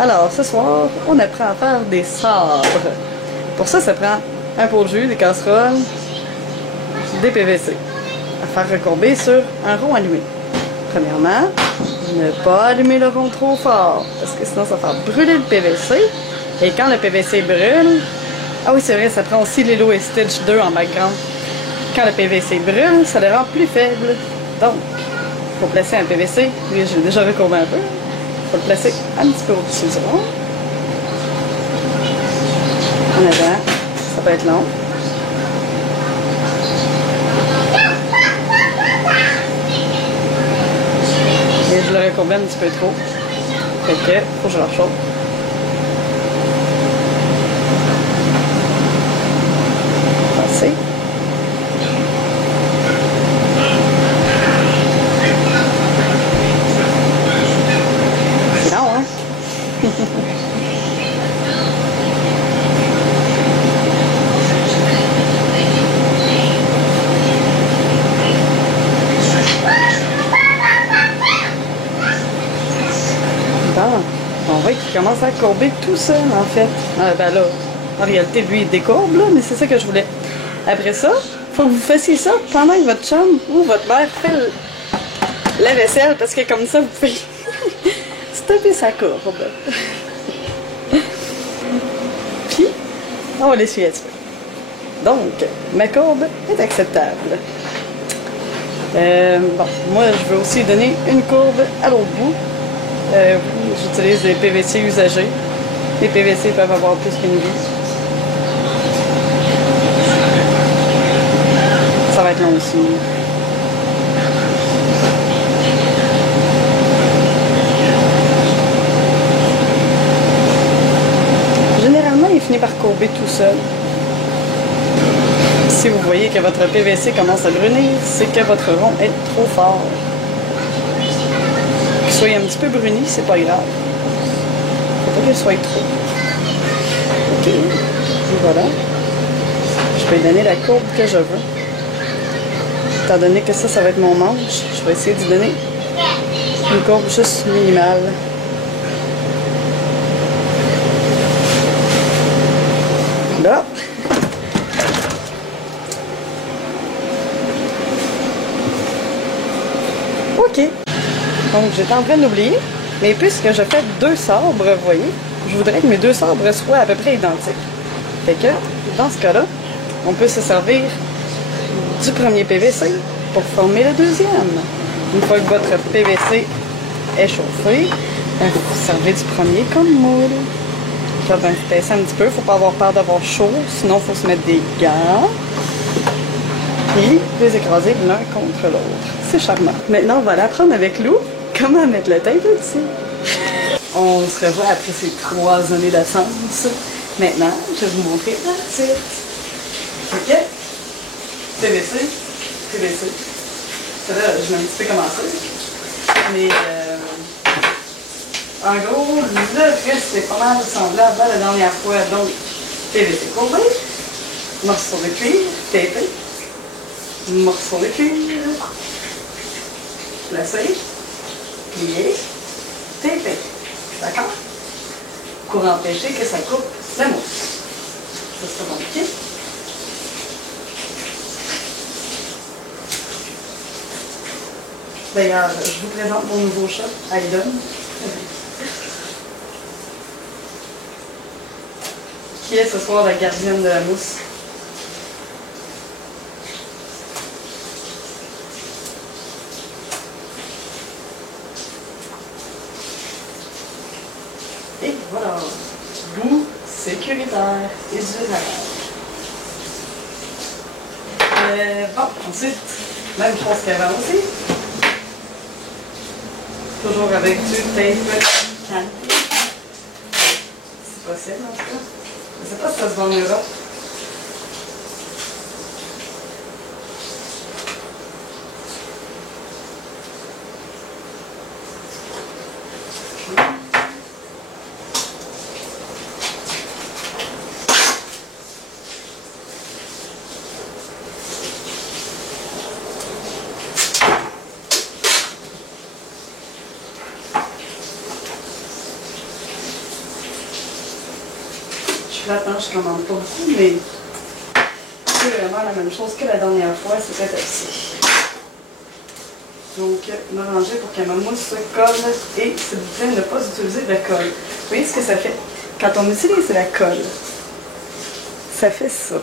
Alors, ce soir, on apprend à faire des sabres. Pour ça, ça prend un pot de jus, des casseroles, des PVC. À faire recourber sur un rond allumé. Premièrement, ne pas allumer le rond trop fort, parce que sinon ça va faire brûler le PVC. Et quand le PVC brûle... Ah oui, c'est vrai, ça prend aussi Lilo et Stitch 2 en background. Quand le PVC brûle, ça le rend plus faible. Donc, il faut placer un PVC. Oui, j'ai déjà recourbé un peu. Il faut le placer un petit peu au-dessus du rond. En avant, ça peut être long. Et je le recourbais un petit peu trop. Fait que, faut que je le rechauffe. Passer. C'est long, hein? On voit qu'il commence à courber tout seul, en fait. Ah, ben là, en réalité, lui, il décourbe, là, mais c'est ça que je voulais. Après ça, faut que vous fassiez ça pendant que votre chum ou votre mère fait la vaisselle, parce que comme ça, vous pouvez stopper sa courbe. Puis, on va l'essuyer un petit peu. Donc, ma courbe est acceptable. Bon, moi, je veux aussi donner une courbe à l'autre bout. J'utilise des PVC usagés. Les PVC peuvent avoir plus qu'une vie. Ça va être long aussi. Généralement, il finit par courber tout seul. Si vous voyez que votre PVC commence à brunir, c'est que votre rond est trop fort. Qu'il soit un petit peu bruni, c'est pas grave. Faut pas qu'il soit trop. Ok, et voilà. Je vais lui donner la courbe que je veux. Étant donné que ça va être mon manche, je vais essayer de lui donner une courbe juste minimale. Là. Ok. Donc, j'étais en train d'oublier, mais puisque je fais 2 sabres, vous voyez, je voudrais que mes 2 sabres soient à peu près identiques. Fait que, dans ce cas-là, on peut se servir du premier PVC pour former le deuxième. Une fois que votre PVC est chauffé, vous servez du premier comme moule. Là, ben, vous baissez un petit peu, il ne faut pas avoir peur d'avoir chaud, sinon il faut se mettre des gants. Et les écraser l'un contre l'autre. C'est charmant. Maintenant, on va l'apprendre avec Lou comment mettre le tape dessus. On se revoit après ces 3 années d'absence. Maintenant, je vais vous montrer la suite. Ok? PVC, PVC. Là, je mets un petit peu commencé. Mais en gros, le reste, c'est pas mal semblable à la dernière fois. Donc, PVC courbé, morceau de cuir, tapé, morceau de cuir, placé, plié, tapé. D'accord? Pour empêcher que ça coupe la mousse. Ça, c'est pas compliqué. D'ailleurs, je vous présente mon nouveau chat, Aiden, qui est ce soir la gardienne de la mousse. Et voilà, bout sécuritaire et durable. Bon, ensuite, même chose qu'avant aussi. Toujours avec du tape candy. C'est possible en tout cas. Je ne sais pas si ça se vend en Europe. suis plate, hein, je commande pas beaucoup, mais c'est vraiment la même chose que la dernière fois, c'était aussi. Donc, m'arranger pour que ma mousse colle et s'il vous plaît, ne pas utiliser de la colle. Vous voyez ce que ça fait? Quand on utilise la colle, ça fait ça.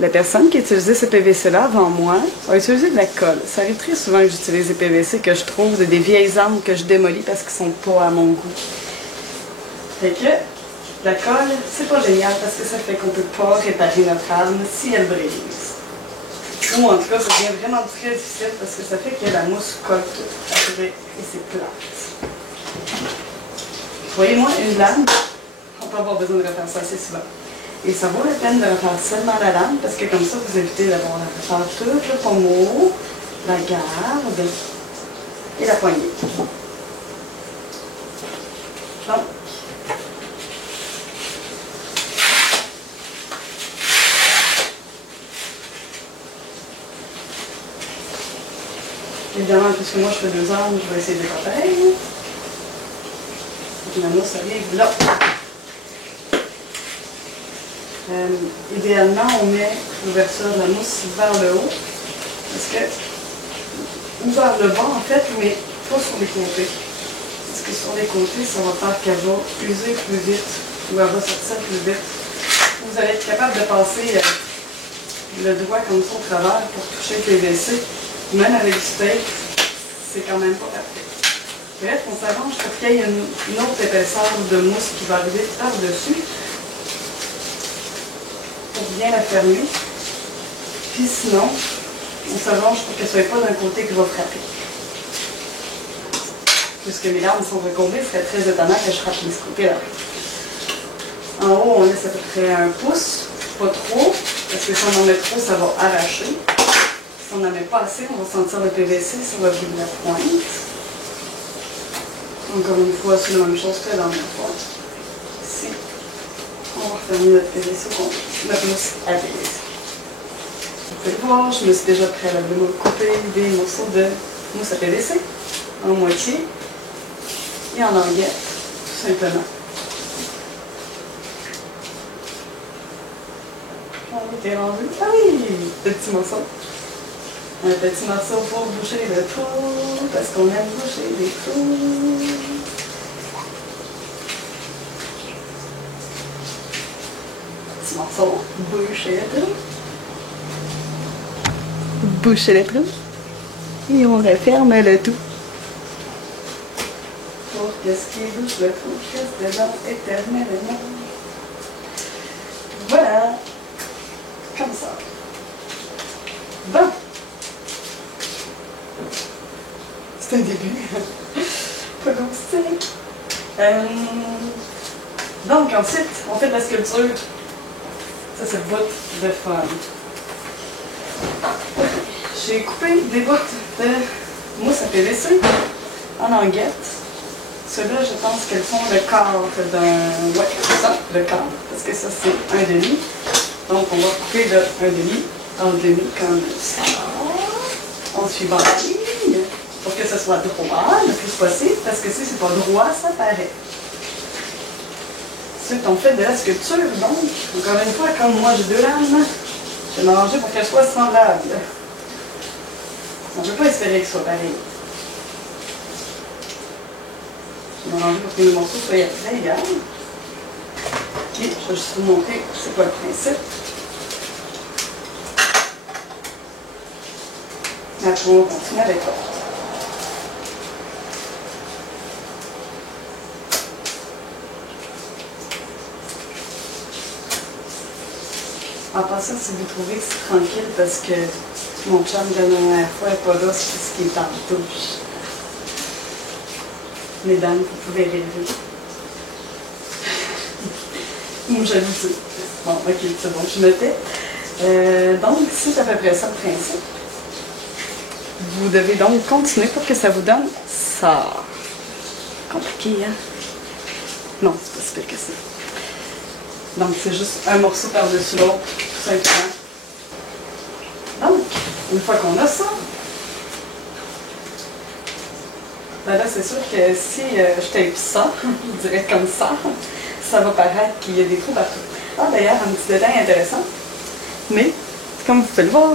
La personne qui a utilisé ce PVC-là avant moi a utilisé de la colle. Ça arrive très souvent que j'utilise des PVC que je trouve de des vieilles armes que je démolis parce qu'ils sont pas à mon goût. Fait que la colle, c'est pas génial parce que ça fait qu'on peut pas réparer notre arme si elle brise. Ou en tout cas, ça devient vraiment très difficile parce que ça fait que la mousse colle tout après et c'est plate. Voyez-moi, une lame, on peut avoir besoin de refaire ça assez souvent. Et ça vaut la peine de refaire seulement la lame parce que comme ça, vous évitez d'avoir à refaire tout le pommeau, la garde et la poignée. Donc, évidemment, puisque moi je fais 2 heures, je vais essayer de faire pareil. La mousse arrive là. Idéalement, on met l'ouverture de la mousse vers le haut. Parce que, ou vers le bas en fait, mais pas sur les côtés. Parce que sur les côtés, ça va faire qu'elle va user plus vite ou elle va sortir plus vite. Vous allez être capable de passer le doigt comme ça au travers pour toucher le PVC. Même avec du tape, c'est quand même pas parfait. Bref, on s'arrange pour qu'il y ait une autre épaisseur de mousse qui va arriver par-dessus pour bien la fermer. Puis sinon, on s'arrange pour qu'elle ne soit pas d'un côté qui va frapper. Puisque mes larmes sont recourbées, ce serait très étonnant que je frappe de ce côté-là. En haut, on laisse à peu près 1 pouce, pas trop, parce que si on en met trop, ça va arracher. Si on n'en met pas assez, on va sentir le PVC, ça va brûler la pointe. Encore une fois, c'est la même chose que la dernière fois. Ici, on va refermer notre PVC au complet, notre mousse à PVC. Vous pouvez le voir, je me suis déjà préalablement coupé des morceaux de mousse à PVC en moitié et en languette, tout simplement. On était rendu. Ah oui, le petit morceau. Un petit morceau pour boucher le trou, parce qu'on aime boucher les trous. Petit morceau, boucher le trou. Boucher le trou. Et on referme le tout. Pour que ce qui bouche le trou reste dedans éternellement. Voilà. Comme ça. Bon. C'est un début. Pas donc donc ensuite, on fait de la sculpture. Ça, c'est le bout de fun. J'ai coupé des bouts de mousse à PVC en languettes. Ceux-là, je pense qu'elles font le quart d'un... Ouais, c'est ça, le quart. Parce que ça, c'est un demi. Donc, on va couper de un demi en demi comme ça. En suivant la ligne. Pour que ce soit droit le plus possible, parce que si c'est pas droit, ça paraît. Ensuite, on fait de la sculpture, donc, encore une fois, comme moi j'ai 2 lames, je vais m'arranger pour qu'elles soient semblables. On ne peut pas espérer que ce soit pareil. Je vais m'arranger pour que les morceaux soient très égaux. Et je vais juste vous montrer c'est quoi le principe. Après, on continue avec l'autre. En passant, si vous trouvez que c'est tranquille, parce que mon chum de la dernière fois n'est pas là, c'est ce qui est en touche. Mesdames, vous pouvez rêver. Moi, j'avoue ça. Bon, ok, c'est bon, je me tais. Donc, c'est à peu près ça le principe. Vous devez donc continuer pour que ça vous donne ça. Compliqué, hein? Non, c'est pas si pire que ça. Donc, c'est juste un morceau par-dessus l'autre, tout simplement. Donc, une fois qu'on a ça, ben là, c'est sûr que si je tape ça, je dirais comme ça, ça va paraître qu'il y a des trous partout. Ah, d'ailleurs, un petit détail intéressant. Mais, comme vous pouvez le voir,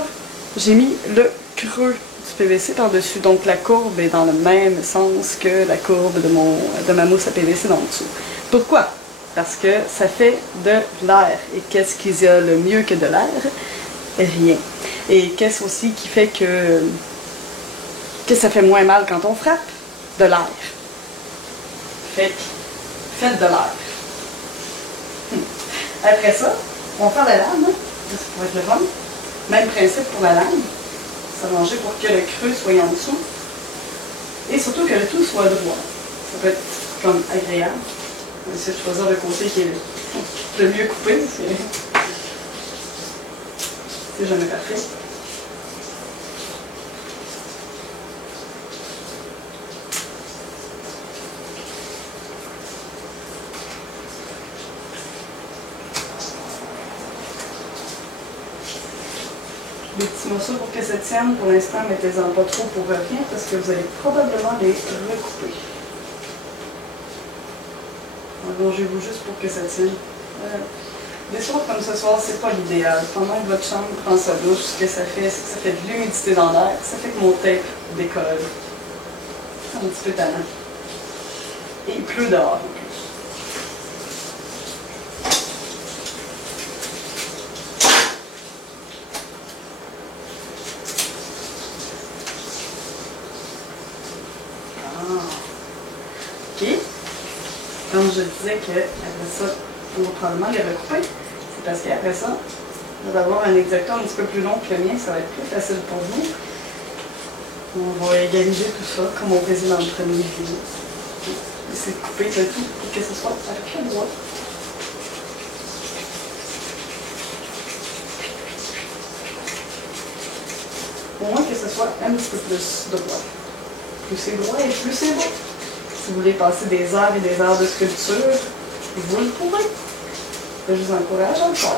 j'ai mis le creux du PVC par-dessus. Donc la courbe est dans le même sens que la courbe de ma mousse à PVC d'en dessous. Pourquoi? Parce que ça fait de l'air. Et qu'est-ce qu'il y a le mieux que de l'air? Rien. Et qu'est-ce aussi qui fait que ça fait moins mal quand on frappe? De l'air. Fait que, faites de l'air. Après ça, on va faire la lame. Ça va être le fun. Même principe pour la lame. S'arranger pour que le creux soit en dessous. Et surtout que le tout soit droit. Ça peut être comme agréable. On va essayer de choisir le côté qui est le mieux coupé. C'est jamais parfait. Des petits morceaux pour que ça tienne. Pour l'instant, mettez-en pas trop pour rien parce que vous allez probablement les recouper. Allongez-vous juste pour que ça tienne. Des soirs comme ce soir, c'est pas l'idéal. Pendant que votre chambre prend sa douche, ce que ça fait, c'est que ça fait de l'humidité dans l'air. Ça fait que mon tape décolle. C'est un petit peu tannant. Et il pleut dehors en plus. OK. Comme je disais qu'après ça, il faut probablement les recouper. C'est parce qu'après ça, d'avoir un exacteur un petit peu plus long que le mien, ça va être plus facile pour vous. On va égaliser tout ça, comme on faisait dans le premier vidéo. Essayer de couper le tout pour que ce soit à peu droit. Au moins que ce soit un petit peu plus droit. Plus c'est droit et plus c'est beau. Si vous voulez passer des heures et des heures de sculpture, vous le pouvez. Je vous encourage à le faire.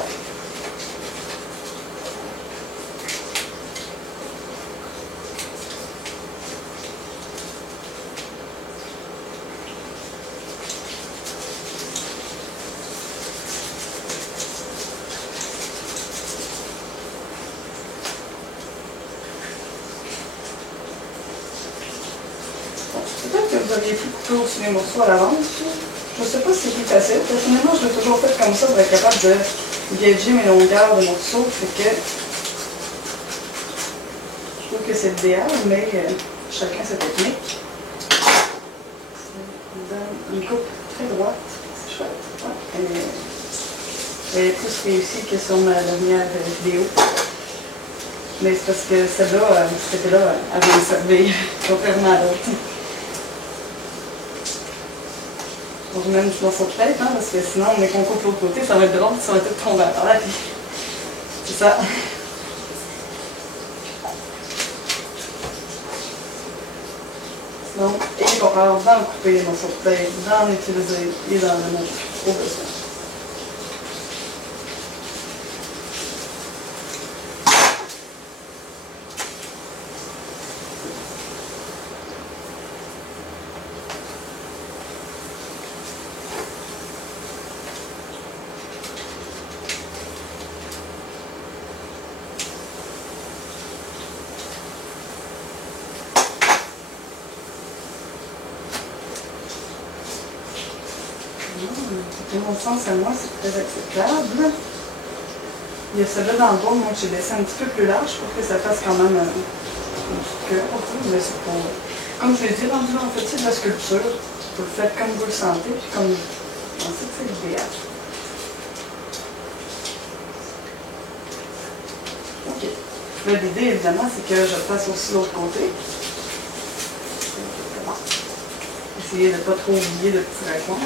Peut-être que vous auriez pu couper aussi les morceaux à l'avance. Je ne sais pas si c'est plus facile. Personnellement, je l'ai toujours fait comme ça pour être capable de gager mes longueurs de morceaux. Fait que je trouve que c'est l'idéal, mais chacun sa technique. Ça nous donne une coupe très droite. C'est chouette. Ouais. Elle est plus réussie que sur ma dernière vidéo. Mais c'est parce que celle-là, c'était là avant de servir, contrairement à l'autre. On remet une petite morceau de tête, hein, parce que sinon, on est qu'on coupe l'autre côté, ça va être drôle, ça va tout tomber à terre, puis c'est ça. Donc, ayez pas peur d'en couper les morceaux de tête, d'en utiliser et d'en remettre au besoin. De mon sens à moi, c'est très acceptable. Il y a celui-là dans le bas, moi j'ai laissé un petit peu plus large pour que ça fasse quand même une petite queue. Mais c'est pour. Comme je l'ai dit, rendu en fait, c'est de la sculpture. Vous le faites comme vous le sentez, puis comme je pensez que c'est l'idéal. OK. Là, l'idée, évidemment, c'est que je fasse aussi l'autre côté. Essayez de ne pas trop oublier le petit raccoin.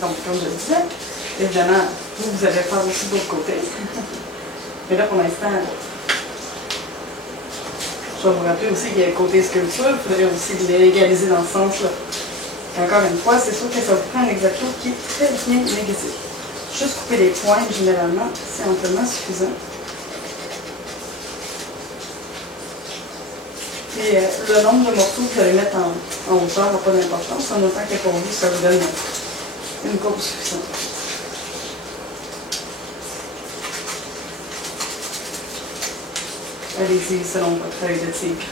Donc, comme je le disais, évidemment, vous allez faire aussi de l'autre côté. Mais là, pour l'instant, je vais vous rappeler aussi qu'il y a le côté sculpture, il faudrait aussi l'égaliser dans ce sens-là. Encore une fois, c'est sûr que ça vous prend un exacteur qui est très bien aiguisé. Juste couper les pointes, généralement, c'est amplement suffisant. Et le nombre de morceaux que vous allez mettre en hauteur n'a pas d'importance, en autant que pour vous, ça vous donne une courbe suffisante. Allez-y selon votre œil de tigre.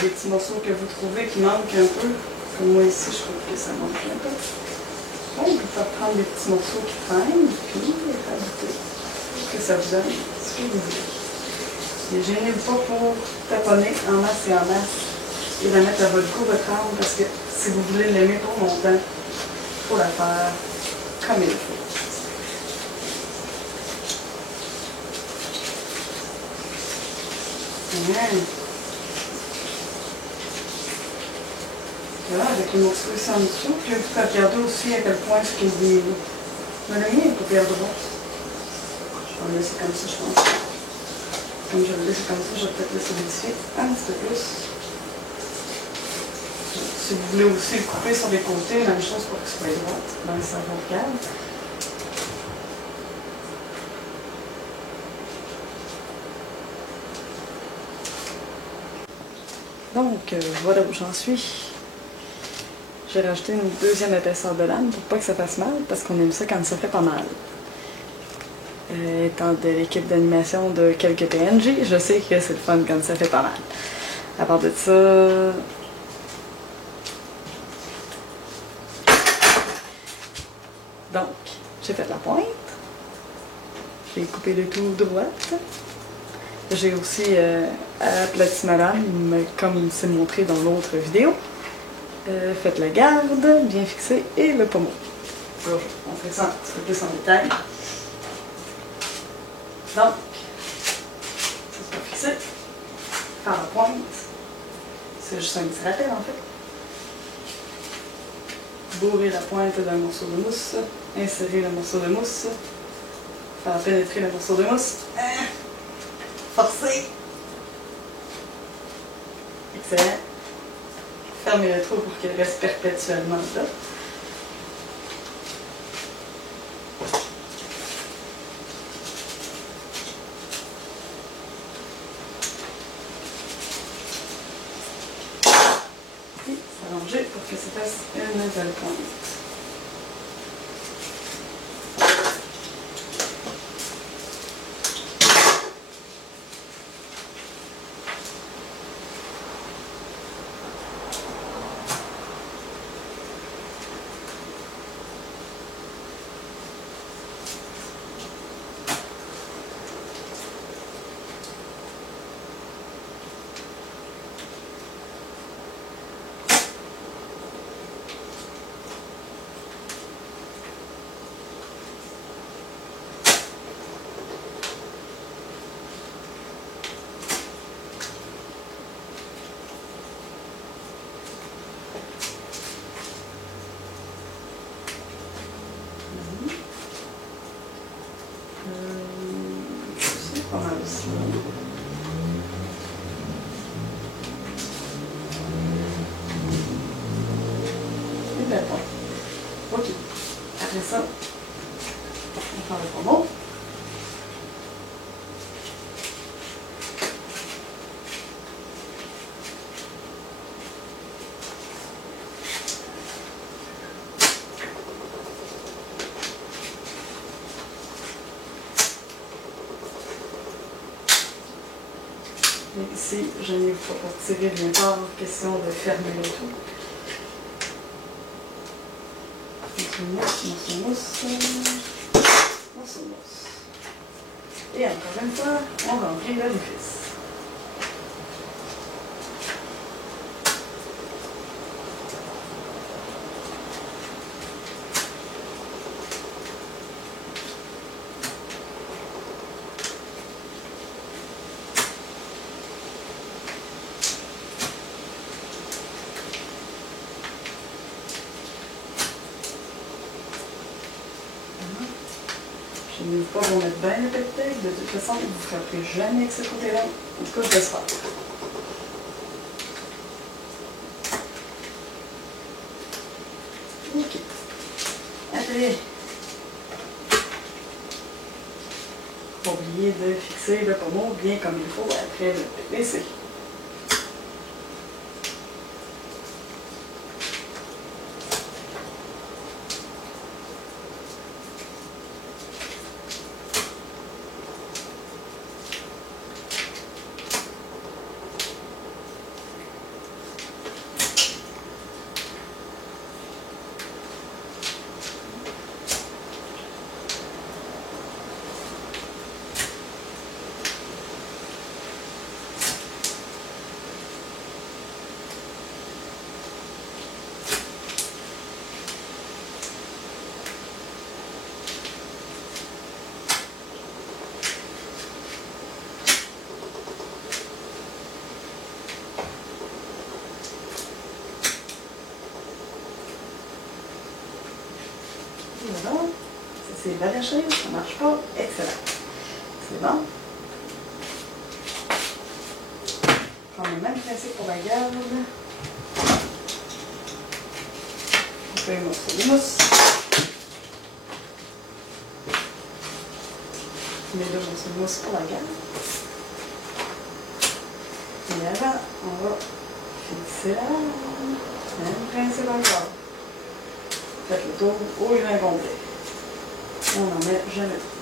Des petits morceaux que vous trouvez qui manquent un peu, comme moi ici, je trouve que ça manque un peu. Bon, vous pouvez prendre des petits morceaux qui traînent, puis les rajouter pour que ça vous donne ce que vous voulez. Ne gênez-vous pas pour taponner en masse et en masse et la mettre à votre goût, votre âme, parce que si vous voulez l'aimer pour longtemps, il faut la faire comme il faut. Bien. Voilà, avec le morceau ici en dessous, puis vous pouvez regarder aussi à quel point ce qu'il dit. Mais le mien est pas droit. Je vais le laisser comme ça, je pense. Comme je vais le laisser comme ça, je vais peut-être le solidifier un petit peu plus. Si vous voulez aussi le couper sur les côtés, même chose pour que ce soit droit, dans le cerveau regarde. Donc, voilà où j'en suis. J'ai rajouté une deuxième épaisseur de lame pour pas que ça fasse mal, parce qu'on aime ça quand ça fait pas mal. Étant de l'équipe d'animation de quelques PNJ, je sais que c'est le fun quand ça fait pas mal. À part de ça... Donc, j'ai fait la pointe. J'ai coupé le tout droite. J'ai aussi aplati ma lame, comme c'est montré dans l'autre vidéo. Faites la garde, bien fixé, et le pommeau. Alors, on fait ça un petit peu plus en détail. Donc, ça sera fixé. Faire la pointe. C'est juste un petit rappel en fait. Bourrer la pointe d'un morceau de mousse. Insérer le morceau de mousse. Faire pénétrer le morceau de mousse. Forcer. Excellent. Fermez le trou pour qu'il reste perpétuellement là. Et s'arranger pour que ça fasse une nouvelle pointe. C'est pas mal aussi. Et bien bon. Ok. Après ça, on fait le pommeau. Et ici, je n'ai pas pour tirer bien fort, question de fermer le tout. Morceau mousse. Et encore une fois, on remplit l'orifice. Je ne vais pas vous mettre bien le pec-tec, de toute façon, vous ne frapperez jamais avec ce côté-là. En tout cas, je l'espère. Ok. Après, pas oublier de fixer le pommeau bien comme il faut après le PVC. Voilà. Ça c'est valéché, ça marche pas. Excellent. C'est bon. On prend le même principe pour la garde. On peut émousser les mousses. On met deux morceaux de mousse pour la garde. Et avant, on va fixer la même principe encore. Faites le tour au grain complet. On n'en met jamais trop.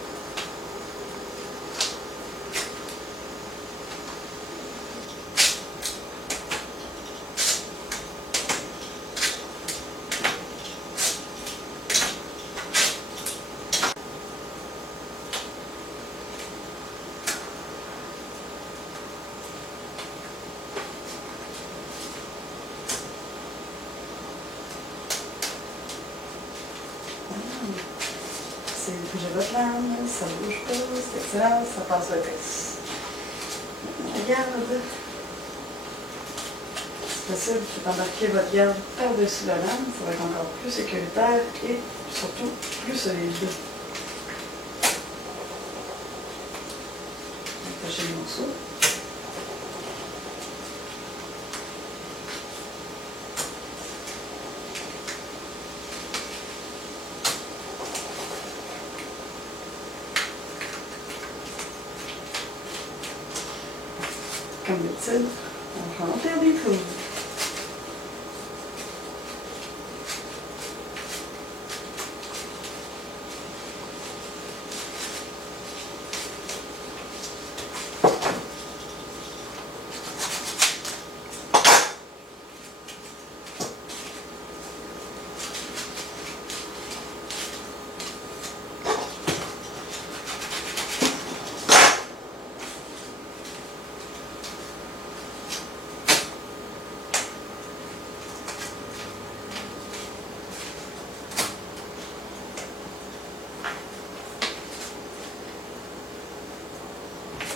J'ai votre lame, ça ne bouge pas, c'est excellent, ça passe le test. La garde. Si possible, faites embarquer votre garde par-dessus la lame, ça va être encore plus sécuritaire et surtout plus solide. Attachez le morceau. Comme d'habitude, on va en faire des trous.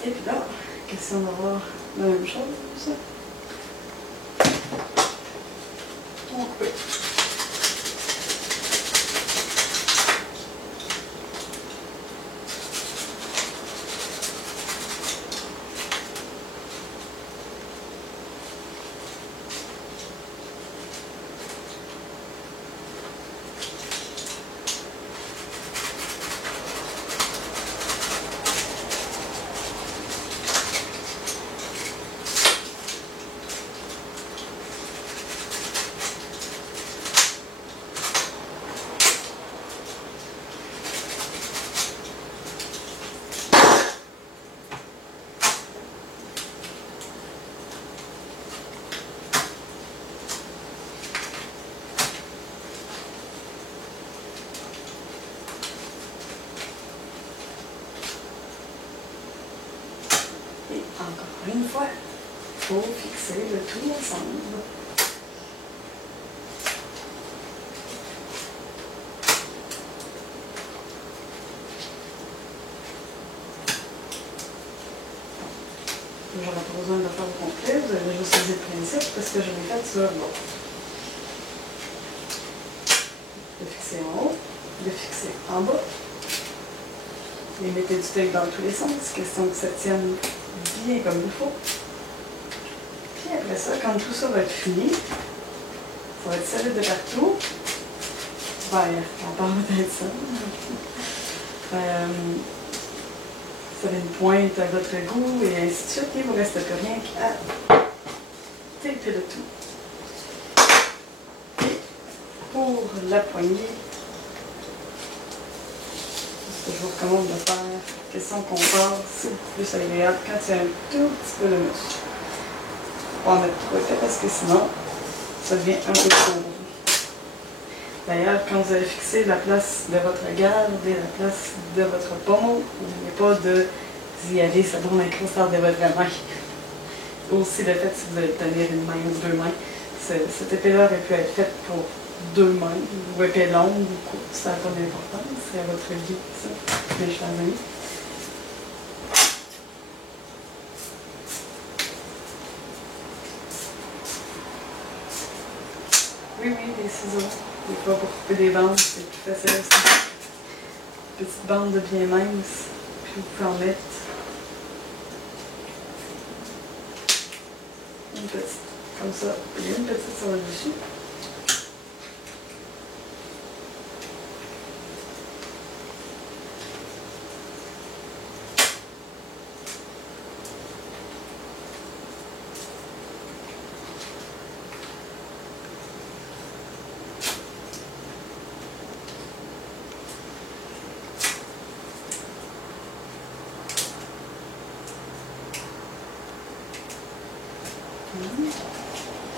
Et puis là, question d'avoir la même chose. On coupe. Et encore une fois, il faut fixer le tout ensemble. J'aurais pas besoin de le faire au complet, vous avez déjà saisi le principe parce que je l'ai fait sur l'autre. De fixer en haut, de fixer en bas. Et mettez du tape dans tous les sens, question que ça tienne bien comme il faut. Puis après ça, quand tout ça va être fini, ça va être solide de partout. Vert, on parle peut-être ça. Ça a une pointe à votre goût et ainsi de suite. Il ne vous reste plus rien qu'à taper le tout. Et pour la poignée, ce que je vous recommande de faire, question qu'on part, c'est plus agréable quand il y a un tout petit peu de muscle. Pas en mettre trop épais parce que sinon, ça devient un peu trop lourd. D'ailleurs, quand vous allez fixer la place de votre garde et la place de votre pommeau, n'oubliez pas d'y aller selon l'incrustation de votre main. Aussi le fait si vous allez tenir une main ou deux mains. Cette épée-là aurait pu être faite pour deux mains, ou épée longue ou courte, ça n'a pas d'importance, c'est à votre guide, ça, mes chers amis. Oui, des ciseaux. Des fois, pour couper des bandes, c'est plus facile aussi. Petite bande de bien mince, puis vous pouvez en mettre une petite, comme ça, et une petite sur le dessus.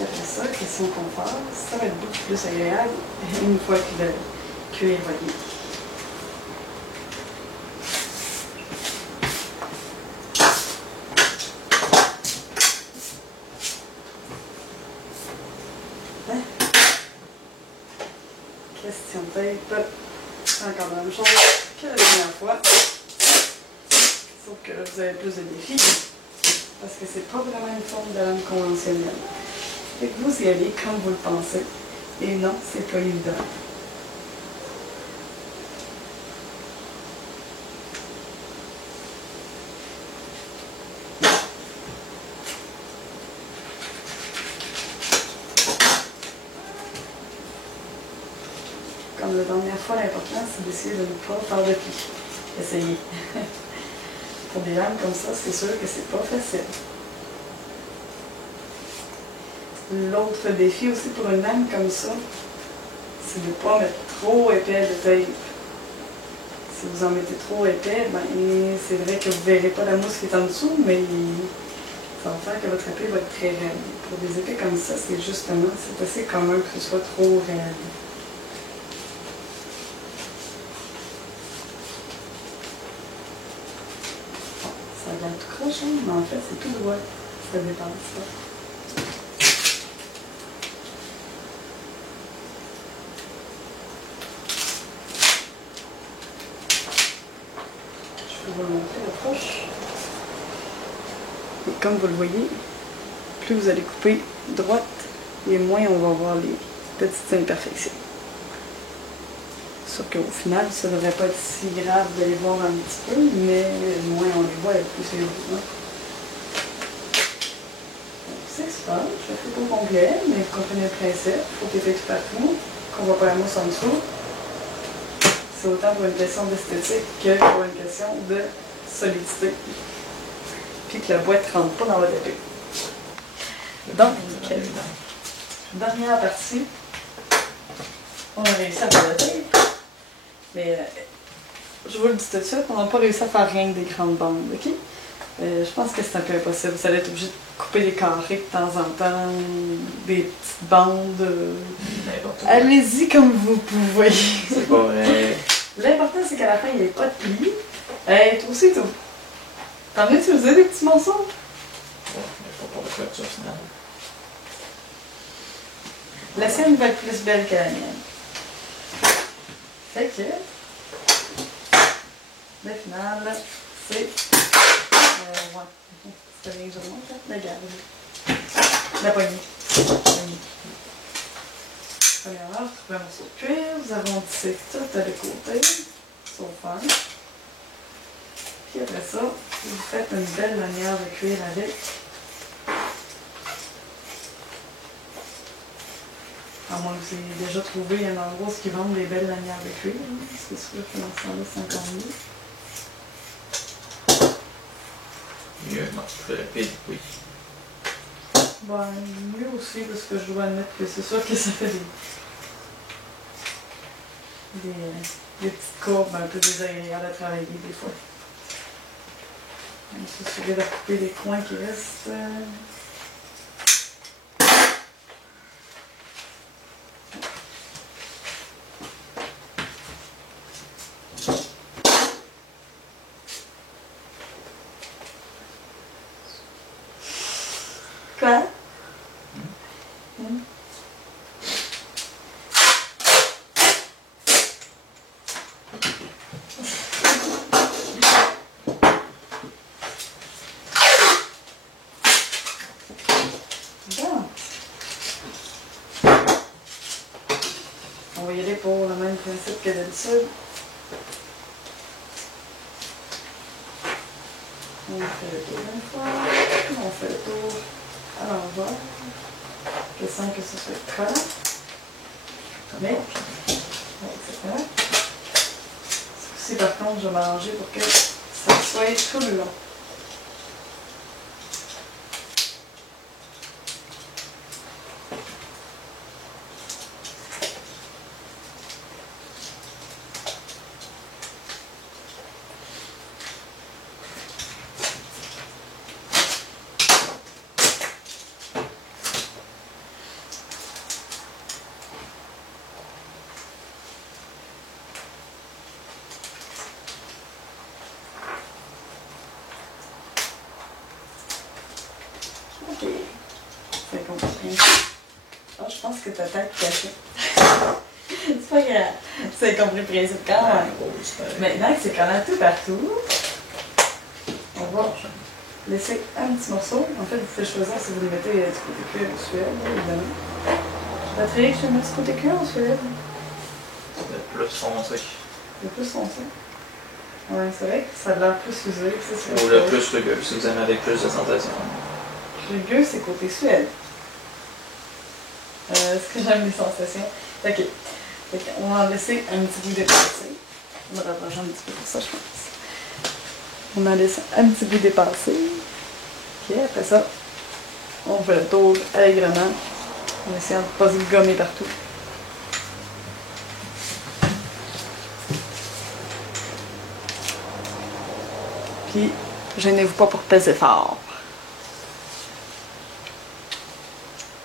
Après ça, question qu'on fasse, ça va être beaucoup plus agréable une fois que le cuir va bien. Question tape, c'est encore la même chose que la dernière fois, sauf que là vous avez plus de défis. Parce que c'est pas vraiment une forme de lame conventionnelle. Fait que vous y allez comme vous le pensez. Et non, c'est pas évident. Comme la dernière fois, l'important c'est d'essayer de ne pas faire de pli. Essayez. Pour des lames comme ça, c'est sûr que c'est pas facile. L'autre défi aussi pour une lame comme ça, c'est de ne pas mettre trop épais de tape. Si vous en mettez trop épais, ben, c'est vrai que vous ne verrez pas la mousse qui est en dessous, mais ça va faire que votre épée va être très raide. Pour des épées comme ça, c'est justement, c'est assez commun que ce soit trop raide. Ça a l'air tout croche, hein? Mais en fait, c'est tout droit. Ça dépend de ça. Je vais vous montrer l'approche. Et comme vous le voyez, plus vous allez couper droite, et moins on va voir les petites imperfections. Sauf qu'au final, ça ne devrait pas être si grave de les voir un petit peu, mais moins on les voit, et plus c'est gros. C'est ça, je le fais pas au complet, mais vous comprenez le principe. Il faut taper tout partout, qu'on voit pas la mousse en dessous. C'est autant pour une question d'esthétique que pour une question de solidité. Puis que la boîte ne rentre pas dans votre épée. Donc, dernière partie, on a réussi à faire le tape. Mais je vous le dis tout de suite, on n'a pas réussi à faire rien que des grandes bandes, ok? Je pense que c'est un peu impossible. Vous allez être obligé de couper des carrés de temps en temps, des petites bandes. Allez-y comme vous pouvez. C'est pas vrai. L'important, c'est qu'à la fin, il n'y ait pas de plis. Toi aussi, tout. T'en as utilisé des petits morceaux? Ouais, mais pas pour la clôture finale. La sienne va être plus belle que la mienne. Fait que, le final, c'est... ouais. C'est bien que je remonte, hein? La garde. La poignée. Premièrement, vous trouvez un morceau de cuir, vous arrondissez tout à les côtés, sauf un. Puis après ça, vous faites une belle lanière de cuir avec. À moins que vous ayez déjà trouvé un endroit où ils vendent des belles lanières de cuir. C'est sûr que dans ce temps-là, c'est encore mieux. Mieux, non, je fais rapide, oui. Ben, mieux aussi parce que je dois admettre que c'est sûr que ça fait des petites courbes un peu désagréables à travailler des fois. Donc, s'assurer de couper les coins qui restent. Quoi? Bon. On va y aller pour le même principe que d'habitude. On fait le tour une fois, on fait le tour à l'envers. Question que ce soit collant. Mais, ouais, c'est collant. Ce coup-ci, par contre, je vais m'arranger pour que ça soit tout le long. Ok. C'est compris. Oh, je pense que ta tête cachée. C'est pas grave. C'est compris le principe quand même. Maintenant que c'est collant tout partout, on va laisser un petit morceau. En fait, vous pouvez choisir si vous le mettez du côté cuir ou suède, évidemment. Patrick, je vais mettre du côté cuir ou suède? Le plus foncé. Le plus foncé. Ouais, c'est vrai que ça a l'air plus usé. Ou le plus rugueux, si vous aimez avec plus de sensation. Rugueux, c'est côté suède. Est-ce que j'aime les sensations? Ok. On va en laisser un petit bout dépassé. On va rapprocher un petit peu pour ça, je pense. On en laisse un petit bout dépassé. Puis après ça, on fait le tour allègrement en essayant de ne pas se gommer partout. Puis, gênez-vous pas pour peser fort.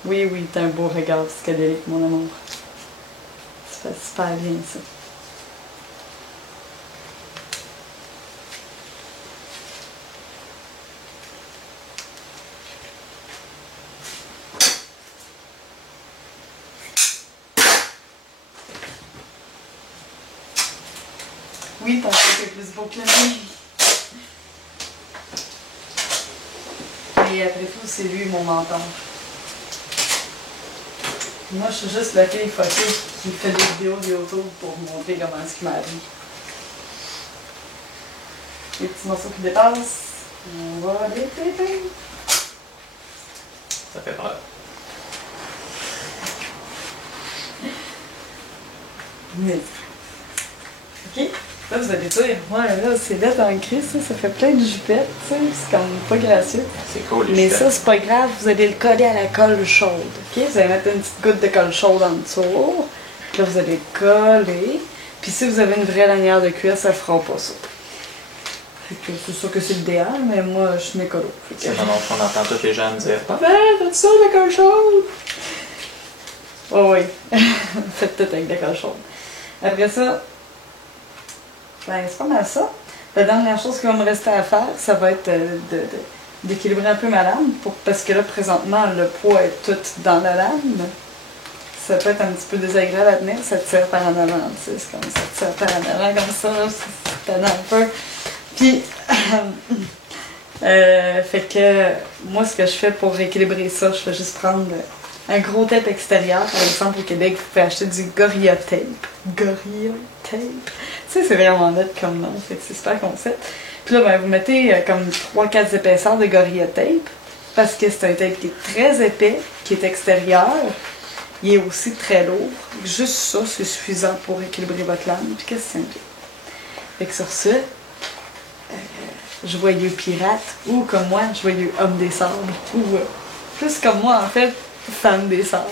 Oui, oui, t'as un beau regard psychédélique, mon amour. Ça fait super bien, ça. Oui, ton côté est plus beau que le mien. Et après tout, c'est lui mon mentor. Moi, je suis juste la fille fuckée qui fait des vidéos de YouTube pour vous montrer comment est-ce qu'il m'arrive. Les petits morceaux qui dépassent, on va les taper. Ça fait peur. Mais... Ok, là vous allez dire, ouais, là c'est là dans le Christ, ça fait plein de jupettes, tu sais, c'est comme pas gracieux. C'est cool, les Mais jupettes. ça, c'est pas grave, vous allez le coller à la colle chaude. Ok, vous allez mettre une petite goutte de colle chaude en dessous. Puis là, vous allez le coller. Puis si vous avez une vraie lanière de cuir, ça fera pas ça. Fait que c'est sûr que c'est l'idéal, mais moi, je suis une écolo. C'est non, on entend tous les gens dire « Parfait, t'as ça, la colle chaude! » Oh oui, faites tout avec de la colle chaude. Après ça, ben c'est pas mal ça. La dernière chose qui va me rester à faire, ça va être d'équilibrer un peu ma lame, parce que là, présentement, le poids est tout dans la lame. Ça peut être un petit peu désagréable à tenir, ça tire par en avant, tu sais, c'est comme ça tire par en avant, comme ça, c'est un peu. Puis, fait que moi, ce que je fais pour rééquilibrer ça, je vais juste prendre un gros tape extérieur. Par exemple, au Québec, vous pouvez acheter du Gorilla Tape. Gorilla Tape. Tu sais, c'est vraiment net comme nom, fait que c'est super concept. Puis là, ben, vous mettez comme 3-4 épaisseurs de Gorilla Tape, parce que c'est un tape qui est très épais, qui est extérieur. Il est aussi très lourd. Juste ça, c'est suffisant pour équilibrer votre lame. Puis qu'est-ce que c'est un peu? Fait que sur ce, joyeux pirate, ou comme moi, joyeux homme des sables, ou plus comme moi en fait, femme des sables.